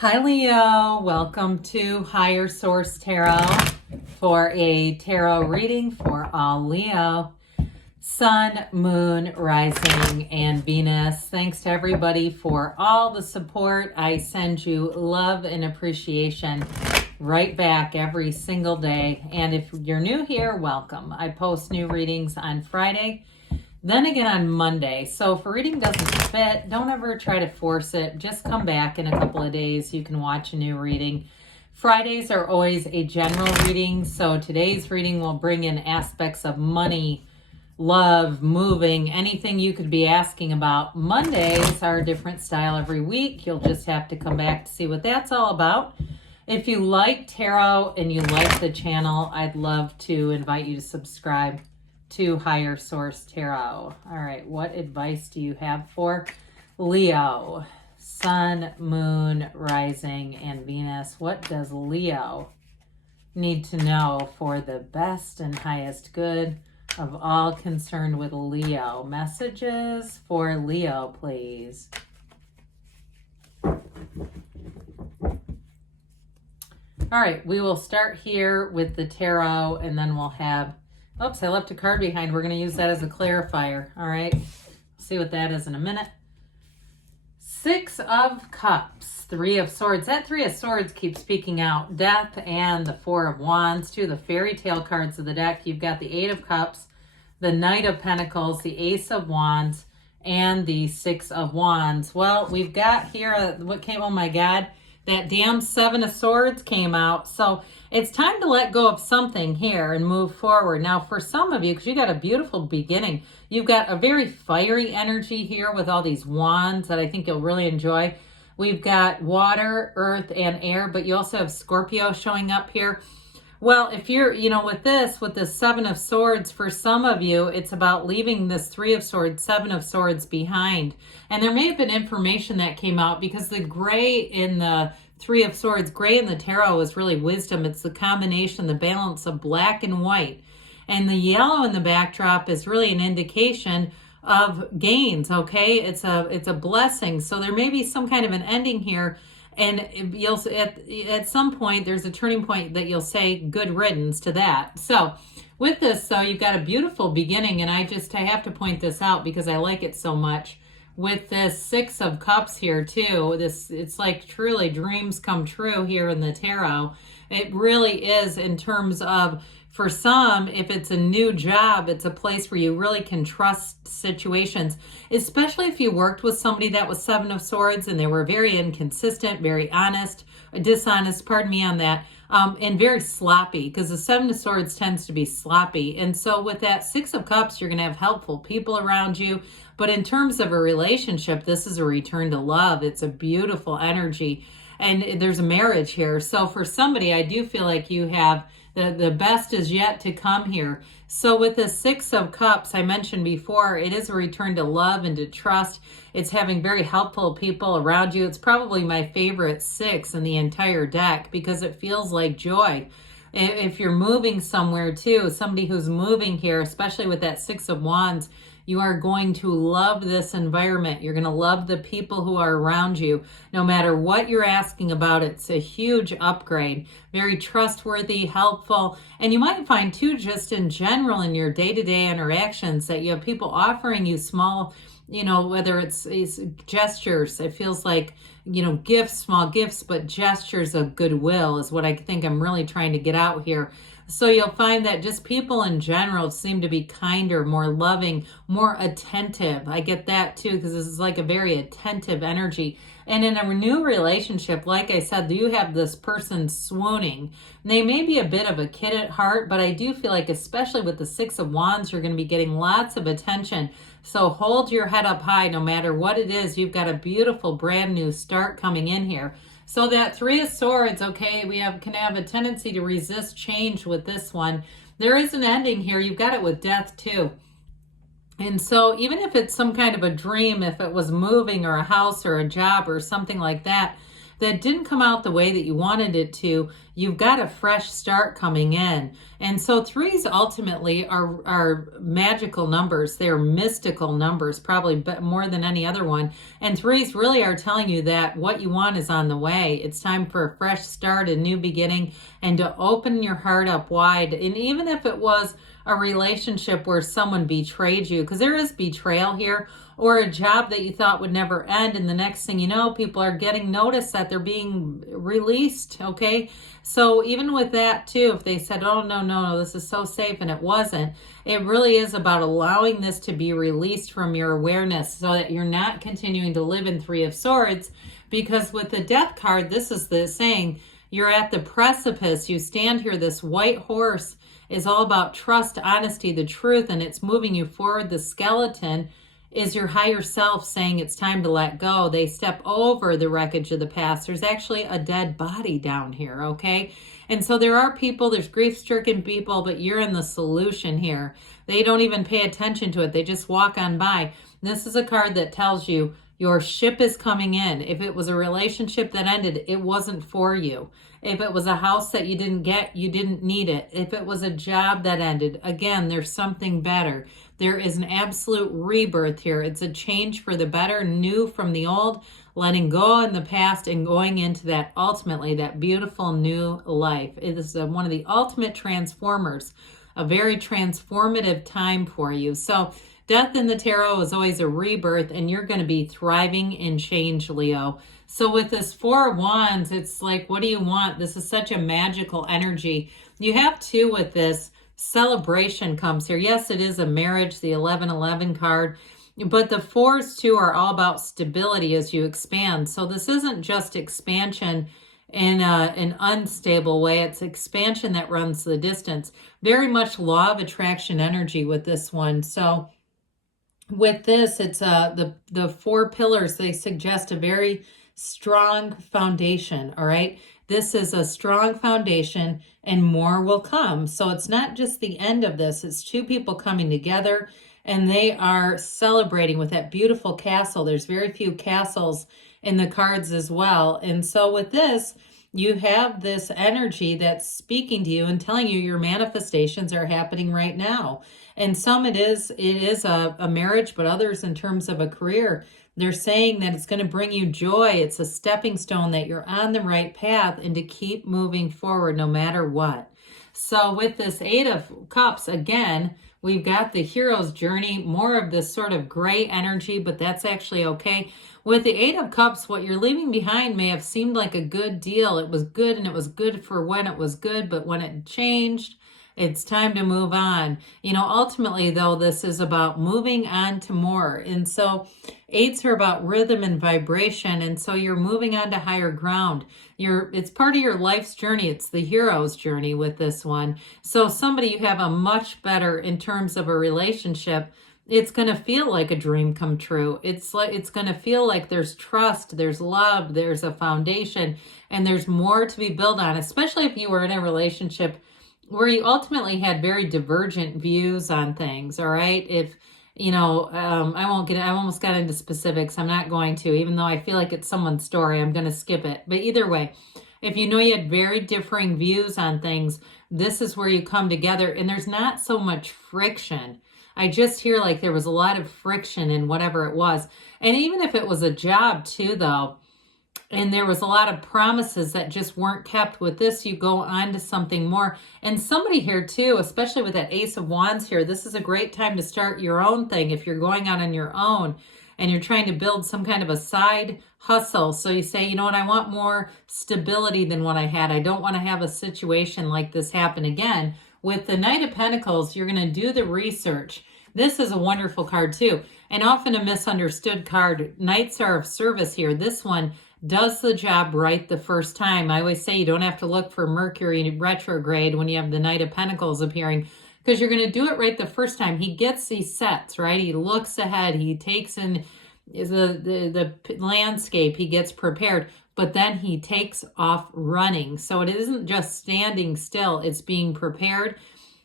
Hi Leo, welcome to Higher Source Tarot for a tarot reading for all Leo, Sun, Moon, Rising, and Venus. Thanks to everybody for all the support. I send you love and appreciation right back every single day. And if you're new here, welcome. I post new readings on Friday, then again on Monday. So if a reading doesn't fit, don't ever try to force it. Just come back in a couple of days. You can watch a new reading. Fridays are always a general reading. So today's reading will bring in aspects of money, love, moving, anything you could be asking about. Mondays are a different style every week. You'll just have to come back to see what that's all about. If you like tarot and you like the channel, I'd love to invite you to subscribe to Higher Source Tarot. All right, what advice do you have for Leo? Sun, Moon, Rising, and Venus. What does Leo need to know for the best and highest good of all concerned with Leo? Messages for Leo, please. All right, we will start here with the tarot, and then we'll have, oops, I left a card behind. We're going to use that as a clarifier. All right, see what that is in a minute. Six of Cups, Three of Swords. That Three of Swords keeps speaking out. Death and the Four of Wands, two of the fairy tale cards of the deck. You've got the Eight of Cups, the Knight of Pentacles, the Ace of Wands, and the Six of Wands. Well, we've got here, what came, oh my God, that damn Seven of Swords came out. So it's time to let go of something here and move forward. Now, for some of you, because you got a beautiful beginning, you've got a very fiery energy here with all these wands that I think you'll really enjoy. We've got water, earth, and air, but you also have Scorpio showing up here. Well, if you're, with this Seven of Swords, for some of you, it's about leaving this Three of Swords, Seven of Swords behind. And there may have been information that came out because the gray in the Three of Swords, gray in the tarot is really wisdom. It's the combination, the balance of black and white. And the yellow in the backdrop is really an indication of gains, okay? It's a blessing. So there may be some kind of an ending here. And you'll at some point, there's a turning point that you'll say good riddance to that. So with this, though, you've got a beautiful beginning. And I have to point this out because I like it so much. With this Six of Cups here, too, it's like truly dreams come true here in the tarot. It really is in terms of, for some, if it's a new job, it's a place where you really can trust situations, especially if you worked with somebody that was Seven of Swords and they were very inconsistent, very dishonest, pardon me on that, and very sloppy, because the Seven of Swords tends to be sloppy. And so with that Six of Cups, you're going to have helpful people around you. But in terms of a relationship, this is a return to love. It's a beautiful energy. And there's a marriage here. So for somebody, I do feel like you have the best is yet to come here. So with the Six of Cups, I mentioned before, it is a return to love and to trust. It's having very helpful people around you. It's probably my favorite six in the entire deck because it feels like joy. If you're moving somewhere too, somebody who's moving here, especially with that Six of Wands, you are going to love this environment. You're going to love the people who are around you. No matter what you're asking about, it's a huge upgrade. Very trustworthy, helpful. And you might find too, just in general in your day-to-day interactions, that you have people offering you small, whether it's gestures. It feels like, gifts, small gifts, but gestures of goodwill is what I think I'm really trying to get out here. So you'll find that just people in general seem to be kinder, more loving, more attentive. I get that too, because this is like a very attentive energy. And in a new relationship, like I said, you have this person swooning. They may be a bit of a kid at heart, but I do feel like, especially with the Six of Wands, you're going to be getting lots of attention. So hold your head up high no matter what it is. You've got a beautiful brand new start coming in here. So that Three of Swords, okay, can have a tendency to resist change with this one. There is an ending here. You've got it with death too. And so even if it's some kind of a dream, if it was moving or a house or a job or something like that, that didn't come out the way that you wanted it to, you've got a fresh start coming in. And so threes ultimately are magical numbers. They're mystical numbers, probably more than any other one. And threes really are telling you that what you want is on the way. It's time for a fresh start, a new beginning, and to open your heart up wide. And even if it was a relationship where someone betrayed you, because there is betrayal here, or a job that you thought would never end, and the next thing you know, people are getting notice that they're being released, okay? So even with that too, if they said, oh, no, this is so safe, and it wasn't, it really is about allowing this to be released from your awareness so that you're not continuing to live in Three of Swords, because with the Death card, this is the saying, you're at the precipice, you stand here, this white horse is all about trust, honesty, the truth, and it's moving you forward. The skeleton is your higher self saying it's time to let go. They step over the wreckage of the past. There's actually a dead body down here, okay? And so there are people, there's grief-stricken people, but you're in the solution here. They don't even pay attention to it. They just walk on by. This is a card that tells you your ship is coming in. If it was a relationship that ended, it wasn't for you. If it was a house that you didn't get, you didn't need it. If it was a job that ended, again, there's something better. There is an absolute rebirth here. It's a change for the better, new from the old, letting go in the past and going into that, ultimately, that beautiful new life. It is one of the ultimate transformers, a very transformative time for you. So Death in the tarot is always a rebirth, and you're going to be thriving in change, Leo. So with this Four of Wands, it's like, what do you want? This is such a magical energy. You have two with this. Celebration comes here. Yes, it is a marriage, the 1111 card, but the fours too are all about stability as you expand. So this isn't just expansion in an unstable way. It's expansion that runs the distance. Very much law of attraction energy with this one. So with this, it's the four pillars. They suggest a very strong foundation, all right? This is a strong foundation, and more will come. So it's not just the end of this. It's two people coming together, and they are celebrating with that beautiful castle. There's very few castles in the cards as well. And so with this, you have this energy that's speaking to you and telling you your manifestations are happening right now. And some it is a marriage, but others in terms of a career. They're saying that it's going to bring you joy. It's a stepping stone, that you're on the right path and to keep moving forward no matter what. So with this Eight of Cups, again, we've got the hero's journey, more of this sort of gray energy, but that's actually okay. With the Eight of Cups, what you're leaving behind may have seemed like a good deal. It was good, and it was good for when it was good, but when it changed, it's time to move on. You know, ultimately, though, this is about moving on to more. And so eights are about rhythm and vibration. And so you're moving on to higher ground. It's part of your life's journey. It's the hero's journey with this one. So somebody you have a much better in terms of a relationship, it's going to feel like a dream come true. It's going to feel like there's trust, there's love, there's a foundation, and there's more to be built on, especially if you were in a relationship where you ultimately had very divergent views on things, all right? If, you know, I almost got into specifics. I'm not going to, even though I feel like it's someone's story, I'm going to skip it. But either way, if you know you had very differing views on things, this is where you come together, and there's not so much friction. I just hear like there was a lot of friction in whatever it was. And even if it was a job too, though, and there was a lot of promises that just weren't kept, with this, you go on to something more. And somebody here too, especially with that Ace of Wands here, this is a great time to start your own thing if you're going out on your own and you're trying to build some kind of a side hustle. So you say, you know what, I want more stability than what I had. I don't want to have a situation like this happen again. With the Knight of Pentacles, you're going to do the research. This is a wonderful card too, and often a misunderstood card. Knights are of service here. This one does the job right the first time. I always say you don't have to look for Mercury retrograde when you have the Knight of Pentacles appearing, because you're going to do it right the first time. He sets, right? He looks ahead. He takes in the landscape. He gets prepared, but then he takes off running. So it isn't just standing still. It's being prepared.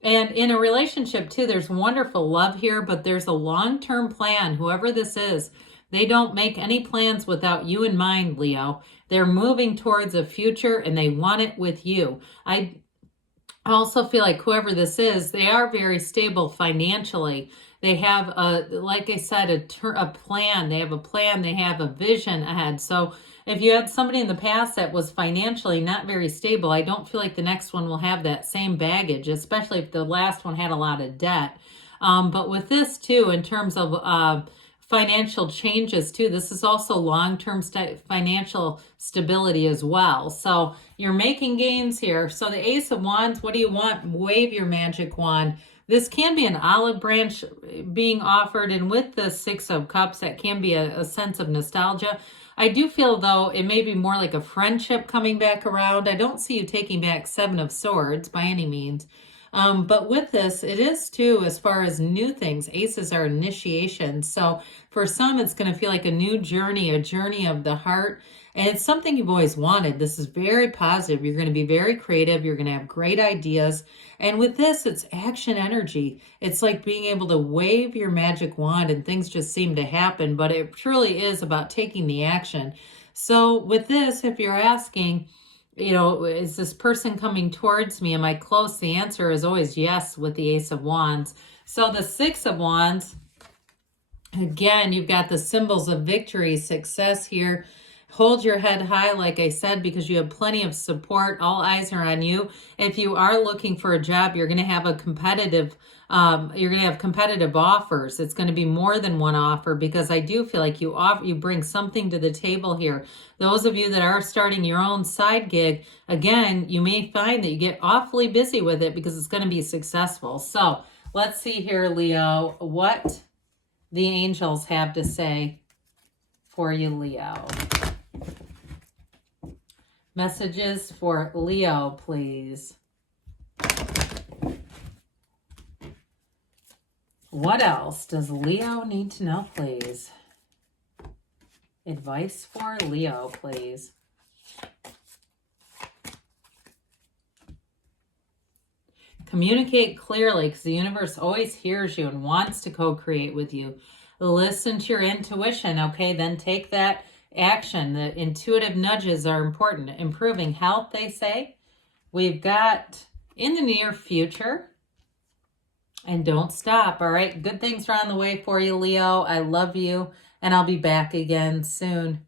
And in a relationship too, there's wonderful love here, but there's a long-term plan, whoever this is. They don't make any plans without you in mind, Leo. They're moving towards a future and they want it with you. I also feel like whoever this is, they are very stable financially. They have like I said, a plan. They have a plan. They have a vision ahead. So if you had somebody in the past that was financially not very stable, I don't feel like the next one will have that same baggage, especially if the last one had a lot of debt. But with this too, in terms of financial changes too, this is also long-term financial stability as well. So you're making gains here. So the Ace of Wands, what do you want? Wave your magic wand. This can be an olive branch being offered, and with the Six of Cups, that can be a sense of nostalgia. I do feel, though, it may be more like a friendship coming back around. I don't see you taking back Seven of Swords by any means. But with this, it is too, as far as new things. Aces are initiation. So for some, it's going to feel like a new journey, a journey of the heart. And it's something you've always wanted. This is very positive. You're going to be very creative. You're going to have great ideas. And with this, it's action energy. It's like being able to wave your magic wand and things just seem to happen. But it truly is about taking the action. So with this, if you're asking, is this person coming towards me? Am I close? The answer is always yes with the Ace of Wands. So the Six of Wands, again, you've got the symbols of victory, success here. Hold your head high, like I said, because you have plenty of support. All eyes are on you. If you are looking for a job, you're going to have competitive offers. It's going to be more than one offer, because I do feel like you bring something to the table here. Those of you that are starting your own side gig, again, you may find that you get awfully busy with it because it's going to be successful. So let's see here, Leo, what the angels have to say for you, Leo. Messages for Leo, please. What else does Leo need to know, please? Advice for Leo, please. Communicate clearly, because the universe always hears you and wants to co-create with you. Listen to your intuition, okay? Then take that action. The intuitive nudges are important. Improving health, they say. We've got in the near future. And don't stop, all right? Good things are on the way for you, Leo. I love you, and I'll be back again soon.